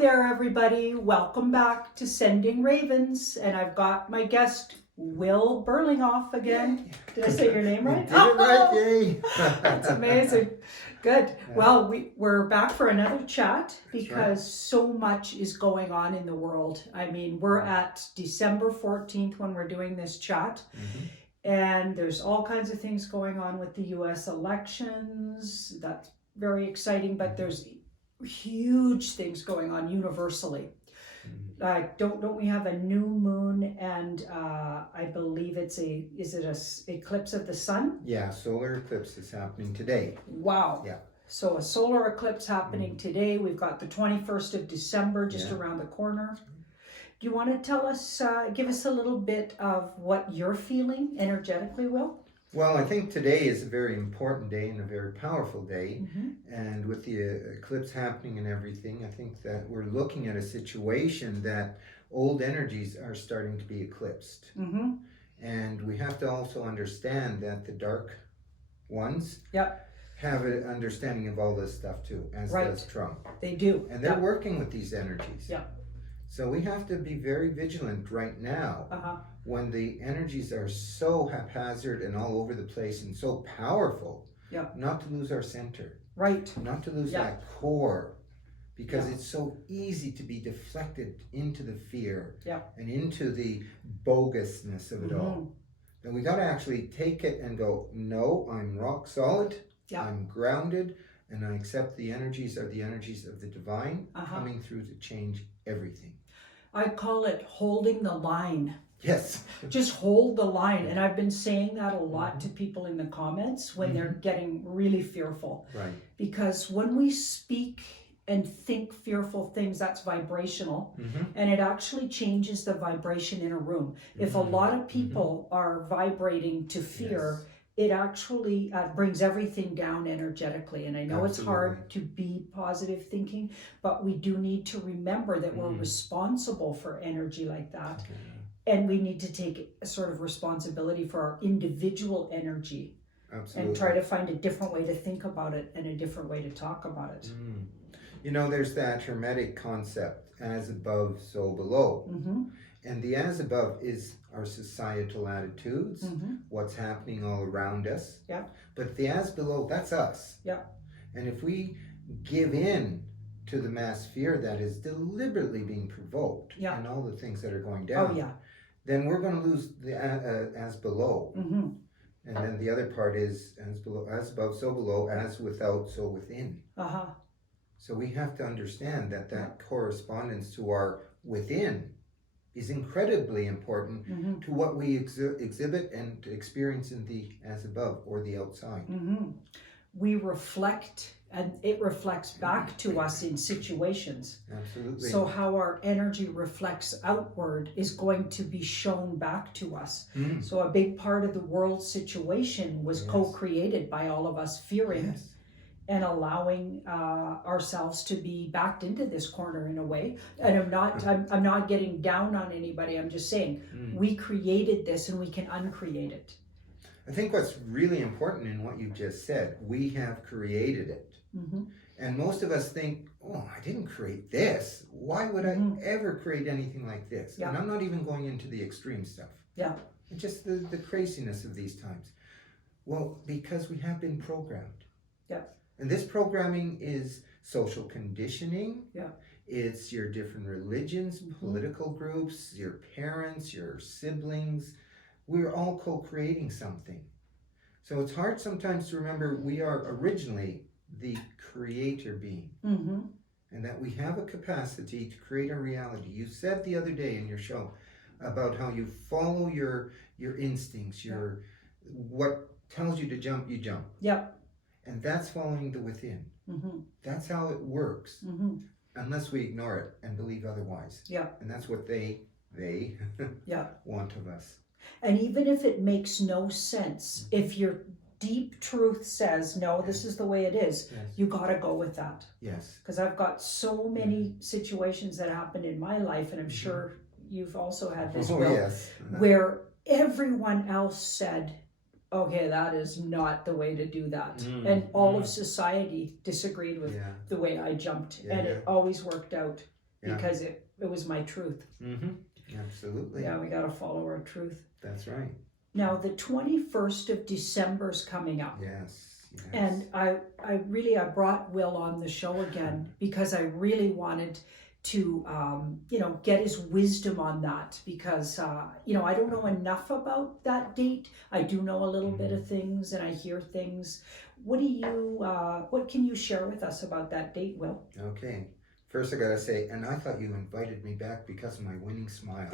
there, everybody. Welcome back to Sending Ravens. And I've got my guest, Will Berlinghoff again. Did I say your name right? You did it right, yay. That's amazing. Good. Well, we're back for another chat because so much is going on in the world. I mean, we're at December 14th when we're doing this chat. Mm-hmm. And there's all kinds of things going on with the US elections. That's very exciting, but there's huge things going on universally. Don't we have a new moon and I believe is it a eclipse of the sun? Yeah, solar eclipse is happening today. Wow. Yeah. So a solar eclipse happening today. We've got the 21st of December just around the corner. Do you want to tell us, give us a little bit of what you're feeling energetically, Will? Well, I think today is a very important day and a very powerful day. Mm-hmm. And with the eclipse happening and everything, I think that we're looking at a situation that old energies are starting to be eclipsed. Mm-hmm. And we have to also understand that the dark ones have an understanding of all this stuff too, as does Trump. They do. And they're working with these energies. Yeah. So we have to be very vigilant right now when the energies are so haphazard and all over the place and so powerful, not to lose our center. Right. Not to lose that core, because it's so easy to be deflected into the fear and into the bogusness of it all. And we got to actually take it and go, no, I'm rock solid, I'm grounded, and I accept the energies are the energies of the divine coming through to change everything. I call it holding the line. Yes. Just hold the line. And I've been saying that a lot to people in the comments when they're getting really fearful. Right. Because when we speak and think fearful things, that's vibrational. And it actually changes the vibration in a room. If a lot of people are vibrating to fear, it actually brings everything down energetically. And I know it's hard to be positive thinking, but we do need to remember that we're responsible for energy like that. Okay. And we need to take a sort of responsibility for our individual energy. Absolutely. And try to find a different way to think about it and a different way to talk about it. You know, there's that Hermetic concept, as above, so below. And the as above is our societal attitudes, what's happening all around us. Yeah. But the as below, that's us. Yeah. And if we give in to the mass fear that is deliberately being provoked and all the things that are going down, then we're going to lose the as below. And then the other part is as below, as above, so below, as without, so within. So we have to understand that correspondence to our within is incredibly important to what we exhibit and experience in the as above or the outside. We reflect, and it reflects back to us in situations. Absolutely. So how our energy reflects outward is going to be shown back to us. So a big part of the world situation was co-created by all of us fearing and allowing ourselves to be backed into this corner in a way. And I'm not getting down on anybody. I'm just saying we created this and we can uncreate it. I think what's really important in what you just said, we have created it. And most of us think, oh, I didn't create this. Why would I ever create anything like this? And I'm not even going into the extreme stuff. Yeah. It's just the craziness of these times. Well, because we have been programmed. Yeah. And this programming is social conditioning. Yeah. It's your different religions, political groups, your parents, your siblings. We're all co-creating something. So it's hard sometimes to remember we are originally the creator being. And that we have a capacity to create a reality. You said the other day in your show about how you follow your instincts, what tells you to jump, you jump. Yep. And that's following the within. That's how it works. Unless we ignore it and believe otherwise. Yeah. And that's what they want of us. And even if it makes no sense, if your deep truth says, no, this is the way it is, you got to go with that. Yes. Because I've got so many situations that happened in my life, and I'm sure you've also had this, where everyone else said, okay, that is not the way to do that. And all of society disagreed with the way I jumped. And it always worked out. because it was my truth. Absolutely. Yeah, we got to follow our truth. That's right. Now, the 21st of December is coming up. Yes. And I brought Will on the show again because I really wanted to, get his wisdom on that because, I don't know enough about that date. I do know a little bit of things and I hear things. What can you share with us about that date, Will? Okay. First, I gotta say, and I thought you invited me back because of my winning smile.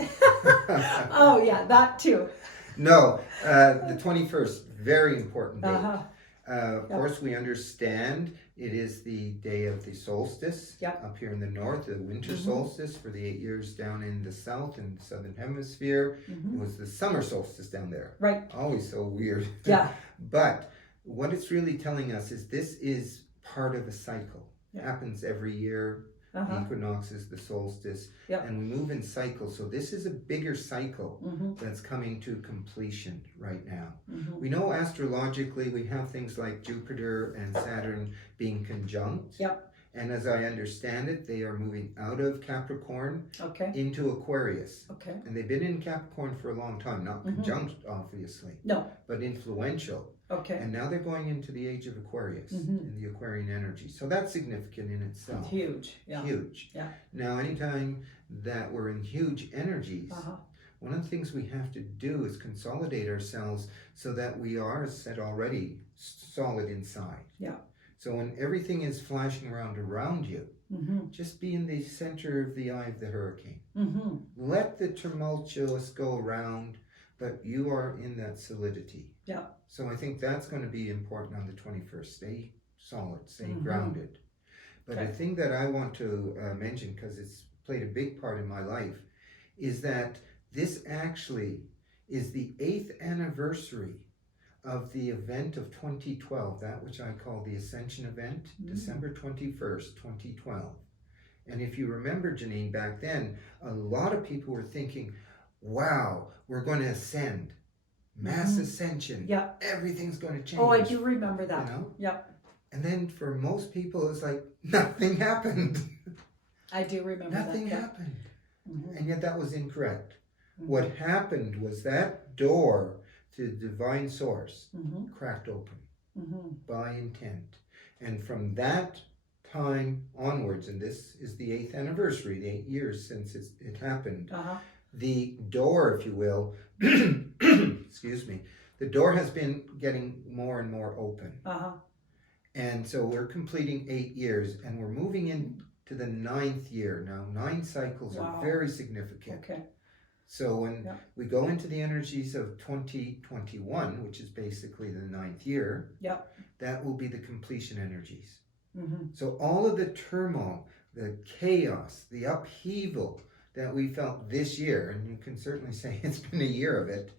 Oh, yeah, that too. No, the 21st, very important date. Of Yep. course, we understand it is the day of the solstice up here in the north, the winter solstice for the 8 years down in the south and southern hemisphere. It was the summer solstice down there. Right. Always so weird. Yeah. But what it's really telling us is this is part of a cycle. It happens every year. The equinox is the solstice, and we move in cycles. So this is a bigger cycle that's coming to completion right now. We know astrologically we have things like Jupiter and Saturn being conjunct. And as I understand it, they are moving out of Capricorn into Aquarius. And they've been in Capricorn for a long time, not conjunct, obviously. No. But influential. And now they're going into the age of Aquarius, in the Aquarian energy. So that's significant in itself. Huge. Yeah. Huge. Yeah. Now, anytime that we're in huge energies, one of the things we have to do is consolidate ourselves so that we are, as said already, solid inside. Yeah. So when everything is flashing around you, just be in the center of the eye of the hurricane. Let the tumultuous go around, but you are in that solidity. Yeah. So I think that's going to be important on the 21st. Stay solid, stay grounded. But the thing that I want to mention, because it's played a big part in my life, is that this actually is the 8th anniversary of the event of 2012, that which I call the Ascension event, December 21st, 2012. And if you remember, Janine, back then, a lot of people were thinking, wow, we're going to ascend. Mass ascension. Yeah. Everything's going to change. Oh, I do remember that. You know? Yep. And then for most people, it's like nothing happened. I do remember Nothing that. happened. And yet that was incorrect. What happened was that door to the divine source cracked open by intent. And from that time onwards, and this is the 8th anniversary, the 8 years since it happened, the door, if you will, excuse me, the door has been getting more and more open. And so we're completing 8 years and we're moving into the 9th year. Now, 9 cycles are very significant. So when we go into the energies of 2021, which is basically the 9th year, that will be the completion energies. So all of the turmoil, the chaos, the upheaval that we felt this year, and you can certainly say it's been a year of it,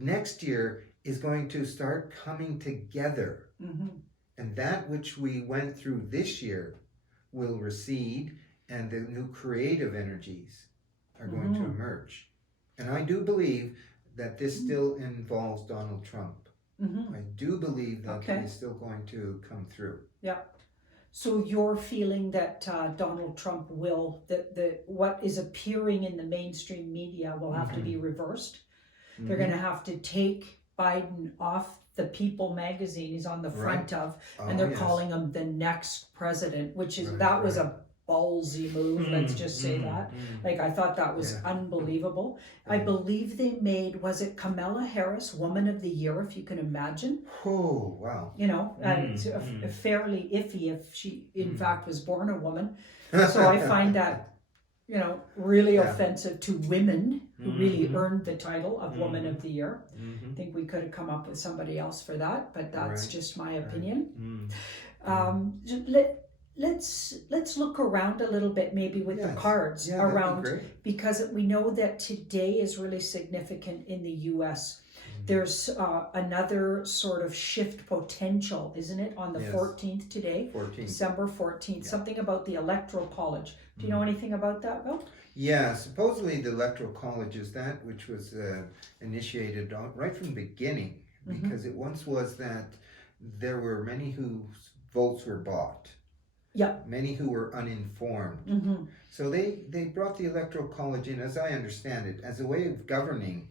next year is going to start coming together. And that which we went through this year will recede, and the new creative energies are going to emerge. And I do believe that this still involves Donald Trump. I do believe that he is still going to come through. So you're feeling that Donald Trump will, that what is appearing in the mainstream media will have to be reversed. They're going to have to take Biden off the People magazine he's on the front of, and they're calling him the next president, which is, was a ballsy move, let's just say that. Like, I thought that was unbelievable. I believe they made, was it Kamala Harris Woman of the Year, if you can imagine? Oh, wow. You know, and fairly iffy if she, in fact, was born a woman. So I find that, you know, really offensive to women who really earned the title of Woman of the Year. I think we could have come up with somebody else for that, but that's just my opinion. Let's look around a little bit, maybe with the cards around, because we know that today is really significant in the U.S. There's another sort of shift potential, isn't it, on the 14th today? 14th. December 14th. Something about the Electoral College. Do you know anything about that, Bill? Yeah, supposedly the Electoral College is that which was initiated right from the beginning, because it once was that there were many whose votes were bought. Yeah. Many who were uninformed. Mm-hmm. So they brought the Electoral College in, as I understand it, as a way of governing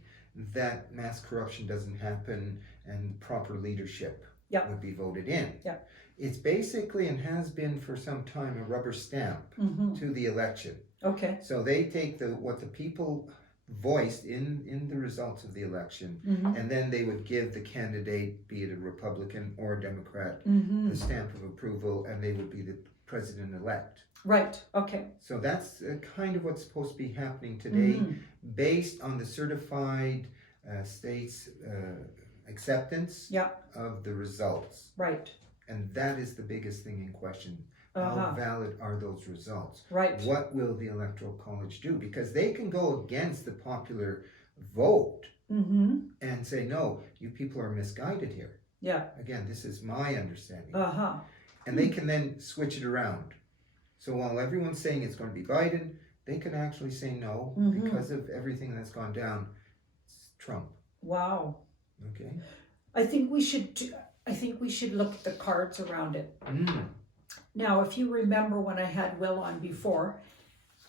that mass corruption doesn't happen and proper leadership Yeah. would be voted in. Yeah. It's basically, and has been for some time, a rubber stamp Mm-hmm. to the election. Okay. So they take what the people voiced in the results of the election, Mm-hmm. and then they would give the candidate, be it a Republican or a Democrat, Mm-hmm. the stamp of approval, and they would be the president-elect. Right. Okay. So that's kind of what's supposed to be happening today, Mm-hmm. based on the certified states' acceptance Yeah. of the results. Right. And that is the biggest thing in question. Uh-huh. How valid are those results? Right. What will the Electoral College do? Because they can go against the popular vote Mm-hmm. and say, no, you people are misguided here. Yeah. Again, this is my understanding. Uh-huh. And they can then switch it around. So while everyone's saying it's going to be Biden, they can actually say no, Mhm. because of everything that's gone down. It's Trump. Wow. Okay. I think we should look at the cards around it. Mm. Now, if you remember when I had Will on before,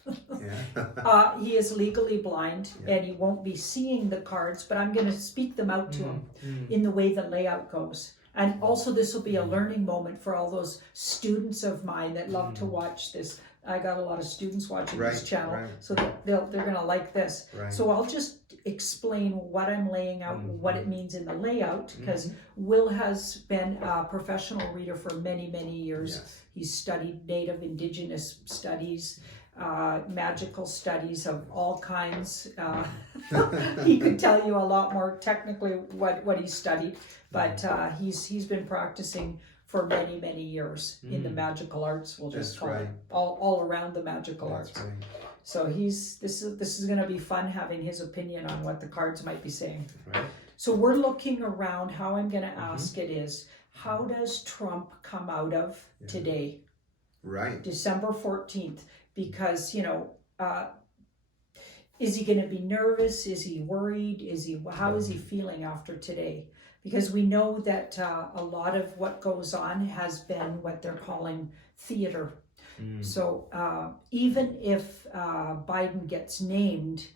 Yeah. he is legally blind Yeah. and he won't be seeing the cards, but I'm going to speak them out to him in the way the layout goes. And also this will be a learning moment for all those students of mine that love to watch this. I got a lot of students watching this channel, right. so they're going to like this. Right. So I'll just explain what I'm laying out, what it means in the layout, because Mm-hmm. Will has been a professional reader for many, many years. Yes. He's studied Native Indigenous studies, magical studies of all kinds. He could tell you a lot more technically what he studied, but he's been practicing for many, many years in the magical arts. We'll just That's call right. it all around the magical That's arts. right. So this is going to be fun having his opinion on what the cards might be saying. Right. So we're looking around. How I'm going to ask it is, how does Trump come out of today, Right. December 14th? Because, is he going to be nervous? Is he worried? How is he feeling after today? Because we know that a lot of what goes on has been what they're calling theater. So even if Biden gets named,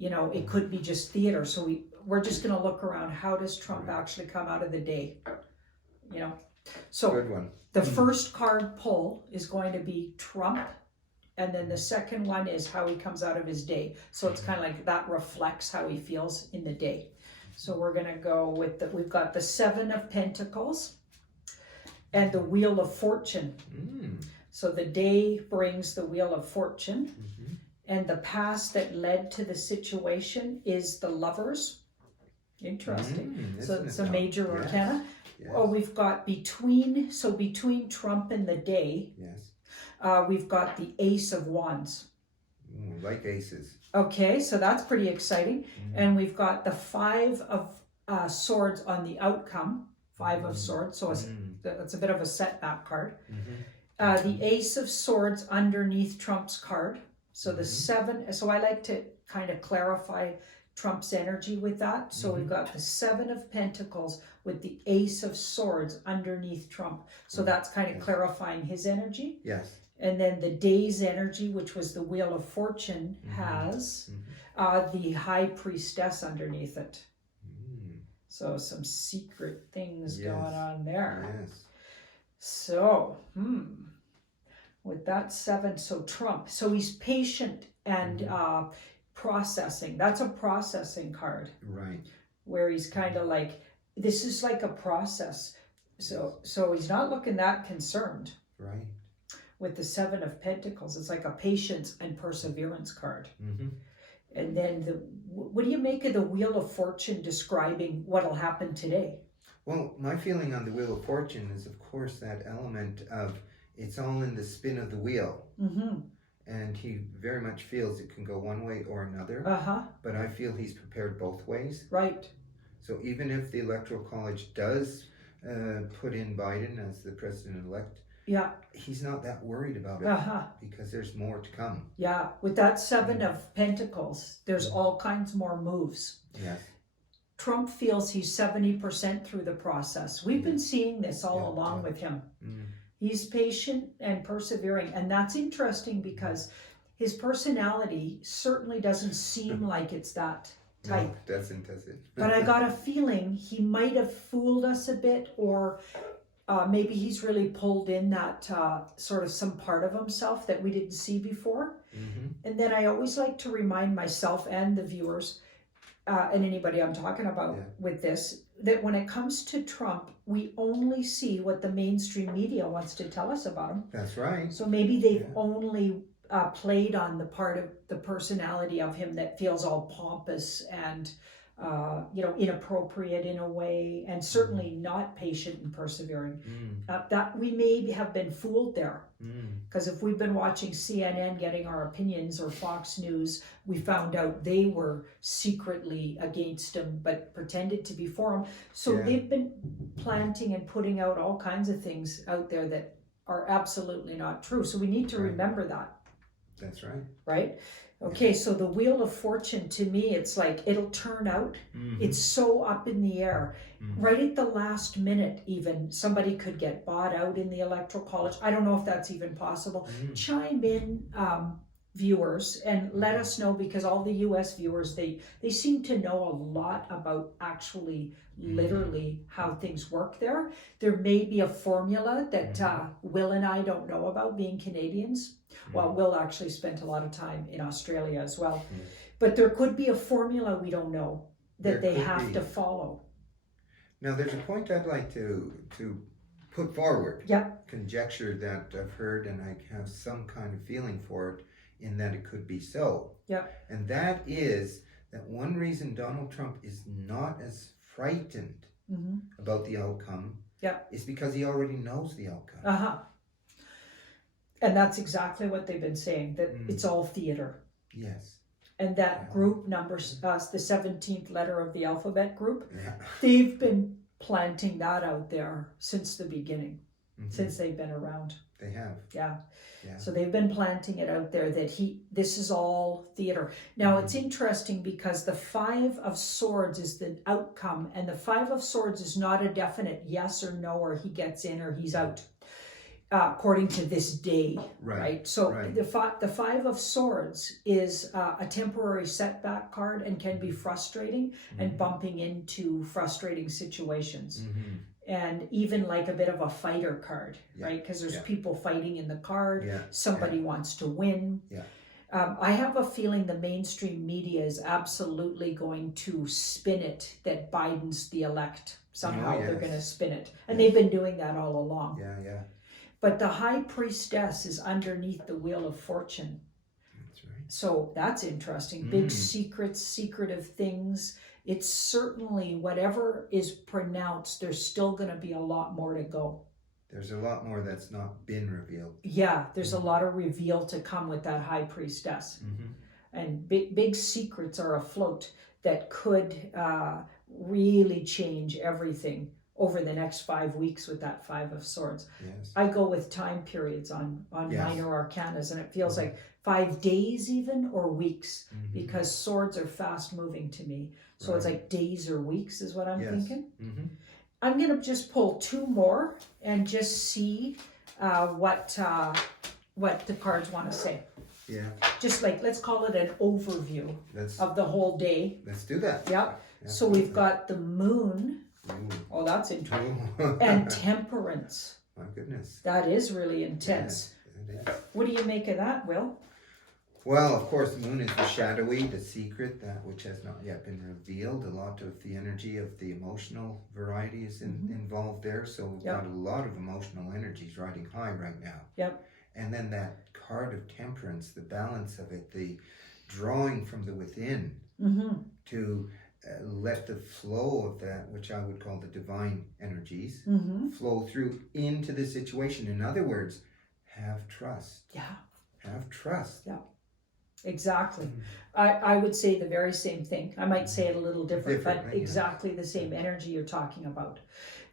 it could be just theater. So we're just going to look around. How does Trump actually come out of the day? So Good one. the first card pull is going to be Trump. And then the second one is how he comes out of his day. So it's kind of like that reflects how he feels in the day. So we're going to go with we've got the 7 of Pentacles and the Wheel of Fortune. So the day brings the Wheel of Fortune. And the past that led to the situation is the Lovers. Interesting. So it's a major arcana. Yes. Oh, we've got between Trump and the day, Yes. we've got the Ace of Wands. Like aces. Okay, so that's pretty exciting. And we've got the 5 of Swords on the outcome. 5 of Swords, so that's a bit of a setback card. The Ace of Swords underneath Trump's card. So the 7, so I like to kind of clarify Trump's energy with that. So we've got the 7 of Pentacles with the Ace of Swords underneath Trump. So that's kind of clarifying his energy. Yes. And then the day's energy, which was the Wheel of Fortune, has the High Priestess underneath it. So some secret things going on there. Yes. So, with that 7, so Trump, so he's patient and processing. That's a processing card. Right. Where he's kind of like, this is like a process. So he's not looking that concerned. Right. With the 7 of Pentacles, it's like a patience and perseverance card. And then what do you make of the Wheel of Fortune describing what'll happen today? Well, my feeling on the Wheel of Fortune is, of course, that element of it's all in the spin of the wheel. And he very much feels it can go one way or another. But I feel he's prepared both ways. Right. So even if the Electoral College does put in Biden as the president-elect, he's not that worried about it because there's more to come. Yeah, with that 7 of Pentacles, there's all kinds more moves. Yes. Trump feels he's 70% through the process. We've been seeing this all along with him. He's patient and persevering. And that's interesting because his personality certainly doesn't seem like it's that type. No, doesn't it? But I got a feeling he might have fooled us a bit, or maybe he's really pulled in that sort of some part of himself that we didn't see before. Mm-hmm. And then I always like to remind myself and the viewers and anybody I'm talking about with this, that when it comes to Trump, we only see what the mainstream media wants to tell us about him. That's right. So maybe they've only played on the part of the personality of him that feels all pompous and inappropriate in a way, and certainly not patient and persevering. That we may have been fooled there, because if we've been watching CNN getting our opinions, or Fox News, we found out they were secretly against him but pretended to be for him. So they've been planting and putting out all kinds of things out there that are absolutely not true. So we need to remember that. That's right. Right? Okay, so the Wheel of Fortune, to me, it's like it'll turn out. It's so up in the air. Right at the last minute, even, somebody could get bought out in the Electoral College. I don't know if that's even possible. Chime in, viewers, and let us know, because all the US viewers, they seem to know a lot about actually literally how things work there. There may be a formula that Will and I don't know about, being Canadians. Well, Will actually spent a lot of time in Australia as well. But there could be a formula we don't know that they have to follow. Now, there's a point I'd like to put forward. Conjecture that I've heard, and I have some kind of feeling for it, in that it could be so. And that is that one reason Donald Trump is not as frightened about the outcome is because he already knows the outcome. And that's exactly what they've been saying, that it's all theater. Yes. And that group numbers, the 17th letter of the alphabet group, they've been planting that out there since the beginning, since they've been around. They have. Yeah. So they've been planting it out there that this is all theater. Now it's interesting because the 5 of Swords is the outcome, and the 5 of Swords is not a definite yes or no, or he gets in or he's out. According to this day, right? So the 5 of Swords is a temporary setback card and can be frustrating and bumping into frustrating situations. And even like a bit of a fighter card, right? Because there's people fighting in the card. Somebody wants to win. I have a feeling the mainstream media is absolutely going to spin it that Biden's the elect. Somehow they're going to spin it. And they've been doing that all along. But the High Priestess is underneath the Wheel of Fortune. That's right. So that's interesting. Big secrets, secretive things. It's certainly, whatever is pronounced, there's still going to be a lot more to go. There's a lot more that's not been revealed. Yeah, there's a lot of reveal to come with that High Priestess. And big secrets are afloat that could really change everything over the next 5 weeks with that 5 of Swords. I go with time periods on minor arcanas, and it feels like 5 days even, or weeks, because swords are fast moving to me. So it's like days or weeks is what I'm thinking. I'm going to just pull 2 more and just see what the cards want to say. Just like, let's call it an overview of the whole day. Let's do that. So we've got the Moon. Oh, that's interesting. And Temperance. My goodness. That is really intense. What do you make of that, Will? Well, of course, the Moon is the shadowy, the secret, that which has not yet been revealed. A lot of the energy of the emotional variety is involved there. So we've got a lot of emotional energies riding high right now. And then that card of Temperance, the balance of it, the drawing from the within to let the flow of that, which I would call the divine energies, flow through into the situation. In other words, have trust. Have trust. Exactly. I would say the very same thing. I might say it a little different, but exactly the same energy you're talking about.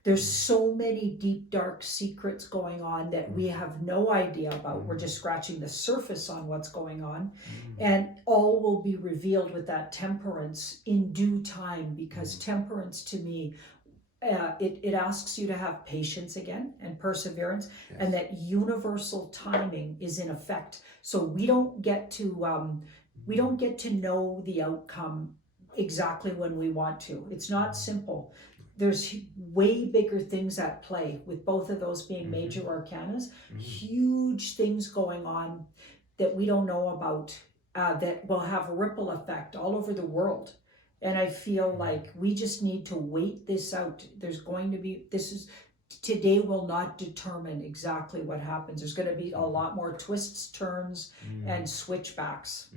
There's so many deep, dark secrets going on that we have no idea about. We're just scratching the surface on what's going on. And all will be revealed with that Temperance in due time, because Temperance to me it asks you to have patience again and perseverance, Yes. and that universal timing is in effect. So we don't get to know the outcome exactly when we want to. It's not simple. There's way bigger things at play with both of those being major arcanas. Huge things going on that we don't know about, that will have a ripple effect all over the world. And I feel like we just need to wait this out. Today will not determine exactly what happens. There's going to be a lot more twists, turns, and switchbacks.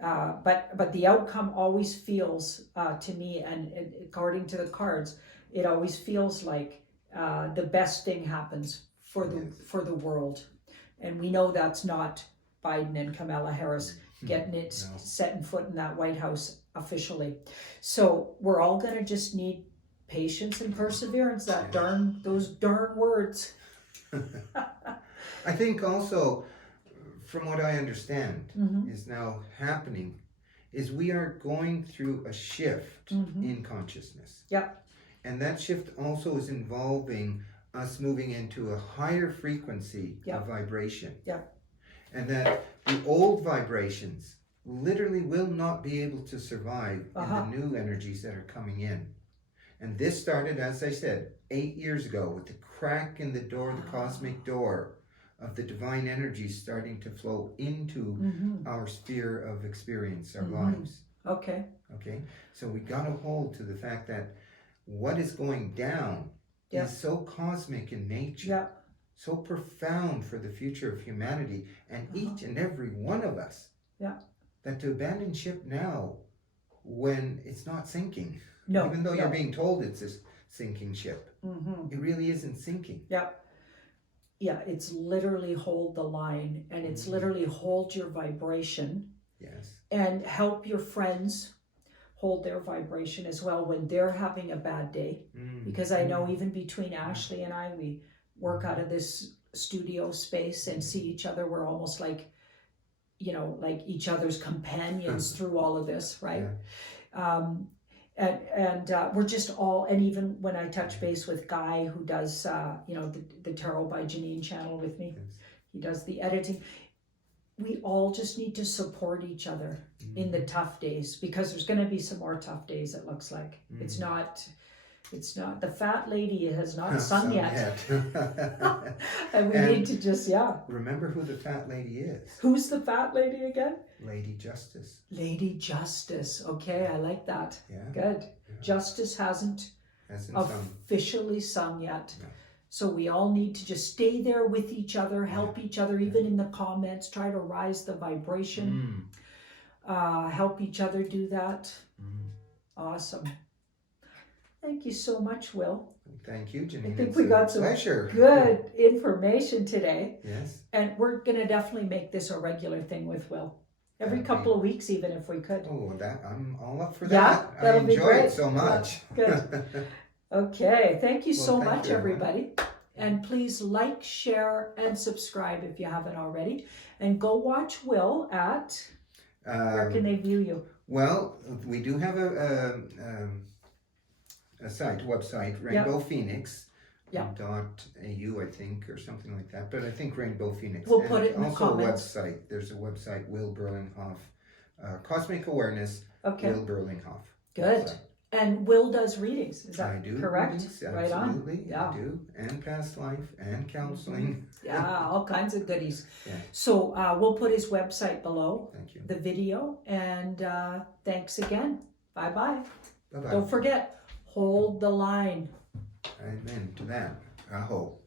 But the outcome always feels, to me, and according to the cards, it always feels like the best thing happens for the world. And we know that's not Biden and Kamala Harris getting it, setting foot in that White House officially. So we're all going to just need patience and perseverance. Those darn words. I think also, from what I understand is now happening, is we are going through a shift in consciousness. Yep. And that shift also is involving us moving into a higher frequency of vibration. Yep. And that the old vibrations literally will not be able to survive in the new energies that are coming in. And this started, as I said, 8 years ago with the crack in the door, the cosmic door of the divine energy starting to flow into our sphere of experience, our lives. Okay. So we got to hold to the fact that what is going down is so cosmic in nature, so profound for the future of humanity and each and every one of us, that to abandon ship now when it's not sinking, even though you're being told it's a sinking ship, it really isn't sinking. Yeah, it's literally hold the line, and it's literally hold your vibration. Yes. And help your friends hold their vibration as well when they're having a bad day. Because I know even between Ashley and I, we work out of this studio space and see each other. We're almost like, like each other's companions through all of this, right? And we're just all, and even when I touch base with Guy, who does, the Tarot by Janine channel with me, he does the editing. We all just need to support each other in the tough days, because there's going to be some more tough days, it looks like. It's not, the fat lady has not sung yet. And we need to just, remember who the fat lady is. Who's the fat lady again? Lady Justice. Lady Justice. Okay, I like that. Yeah. Good. Yeah. Justice hasn't officially sung yet. No. So we all need to just stay there with each other, help each other, even in the comments, try to rise the vibration, help each other do that. Awesome. Thank you so much, Will. Thank you, Janine. I think we got some good information today. Yes. And we're going to definitely make this a regular thing with Will. Every couple of weeks, even if we could. Oh, I'm all up for that. Yeah, I enjoy it so much. Yeah, good. Okay. Thank you so much, everybody. And please like, share, and subscribe if you haven't already. And go watch Will at, where can they view you? Well, we do have a website, Rainbow Phoenix. .au, I think, or something like that. But I think Rainbow Phoenix. We'll put it in the comments. Also a website. There's a website, Will Berlinghoff. Cosmic Awareness, Will Berlinghoff. Good. Website. And Will does readings. Is that correct? Readings, right on. Yeah. I do. And past life and counseling. Yeah, all kinds of goodies. Yeah. So we'll put his website below. Thank you. The video. And thanks again. Bye-bye. Bye-bye. Don't forget, hold the line. Amen to that. I hope.